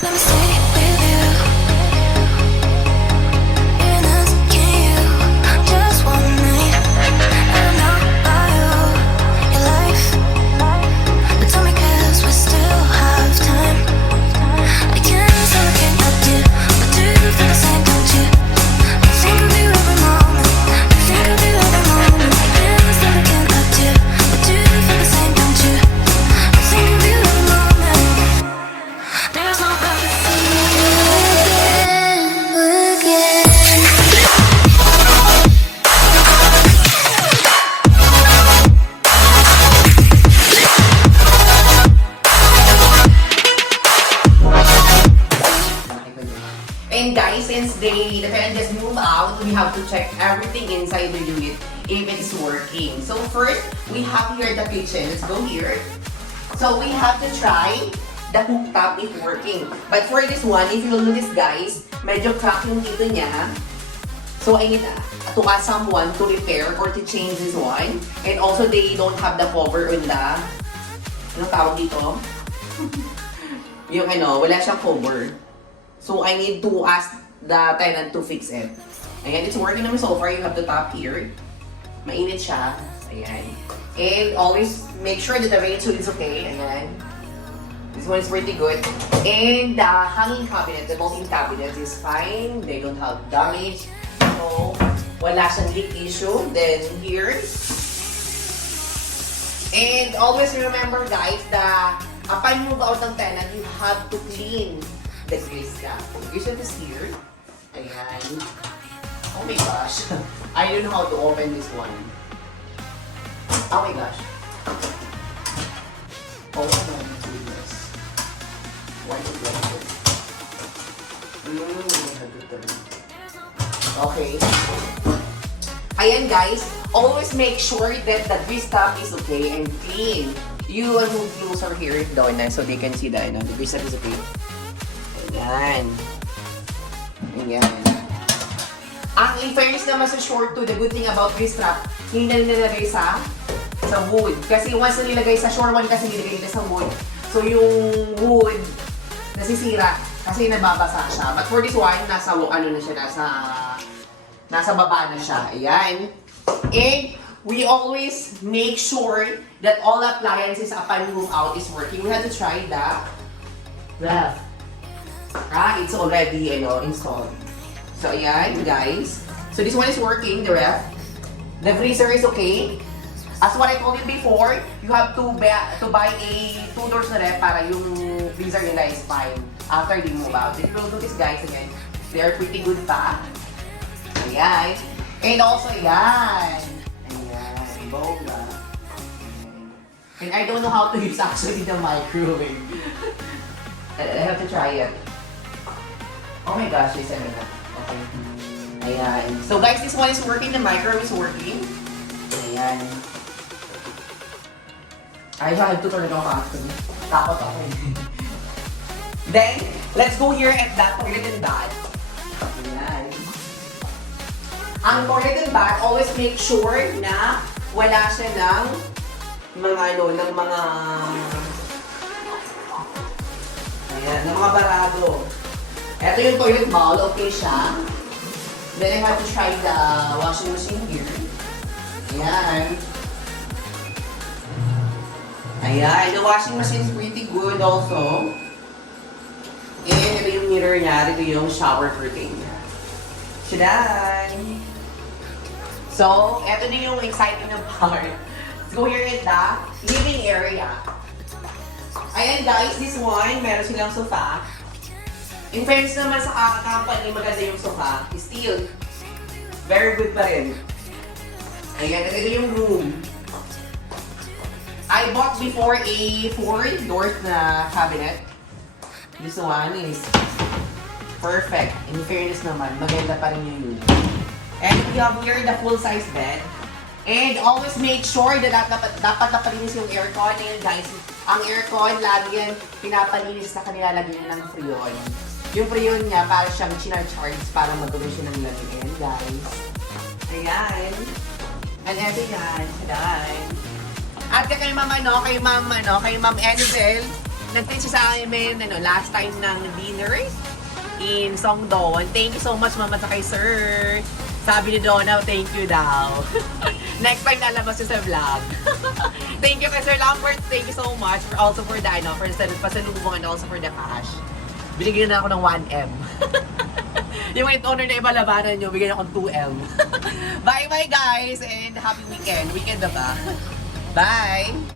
Let me stay with you. In us, can you? Just one night. I don't know about you, your life. But tell me 'cause we still have time. We can still look at you. But do you feel the same, don't you? I think of you every moment. I think of you every moment. We can still look at you. But do you feel the same, don't you? I think of you every moment. There's no better again. And guys, since the tenant just moved out, we have to check everything inside the unit if it's working. So first, we have here the kitchen. Let's go here. So we have to try the cooktop if working. But for this one, if you will notice guys, medyo crack yung dito niya. So I need to ask someone to repair or to change this one. And also they don't have the cover on the, anong tawag dito? Yung wala siyang cover. So I need to ask the tenant to fix it. Ayan, it's working naman so far. You have to tap here. Mainit siya. Ayan. And always make sure that the ratio is okay. Ayan. This one is pretty good. And the hanging cabinet, the bulking cabinet is fine. They don't have damage. So, wala siyang leak issue. Then here. And always remember guys, that upon move out ng tenant, you have to clean the grease cap. Grease cap is here. Ayan. Oh my gosh. I don't know how to open this one. Oh my gosh. Oh my goodness. Why is it like this? Okay. Ayan guys, always make sure that the grease cap is okay and clean. You will move closer here doon so they can see that the grease cap is okay. Ayan. Ayan. Ang in fairness naman sa short to, the good thing about this strap, hindi na nilagay sa wood. Kasi once na nilagay sa short one kasi nilagay nila sa wood. So yung wood, nasisira kasi nababasa siya. But for this one, nasa baba na siya. Ayan. And we always make sure that all appliances upon move out is working. We have to try the ref. It's already installed. So ayan guys. So this one is working, the ref. The freezer is okay. As what I told you before, you have to buy a 2 doors na ref para yung freezer nila is fine after they move out. If you will do this guys again, they are pretty good pa. Ayan. And also ayan. Ayan. Bongga. And I don't know how to use actually the microwave. I have to try it. Oh my gosh, they said that. Okay. Ayan. So guys, this one is working. The microwave is working. Ayan. I have to turn it off actually. Takot ako. Then, let's go here at that toilet and bath. Ayan. Ang toilet and bath, always make sure na wala siya ng ayan, ng mga barado. Ito yung toilet bowl, okay siya. Then I have to try the washing machine here. Ayan. Ayan, the washing machine is pretty good also. And ito yung mirror niya, ito yung shower curtain niya. Shadan! So, ito din yung exciting na part. Let's go here in the living area. Ayan guys, this one, meron silang sofa. In fairness naman sa company, maganda yung sofa. Still, very good pa rin. Ayan, ito yung room. I bought before a 4 doors na cabinet. This one is perfect. In fairness naman, maganda pa rin yung unit. And we have here the full-size bed. And always make sure that dapat napalinis yung aircon. And guys, ang aircon, lagi yan pinapalinis na kanila, lagyan ng freon. Yung freon niya, para siyang chinarcharge para magawin siya ng lamigin, guys. Ayan. And eto yan. Ayan. At kay Ma'am Annabelle, nag-treat siya sa amin, last time ng dinner in Songdo. Thank you so much, mama, sa kay sir. Sabi ni Donna, thank you daw. Next time lalabas siya sa vlog. Thank you kay Sir Lambert. Thank you so much for also for the, for the pasalubong and also for the cash. Binigyan na ako ng 1M. Yung mga owner na iba labanan nyo, bigyan ako 2M. Bye-bye guys and happy weekend. Weekend na ba? Bye!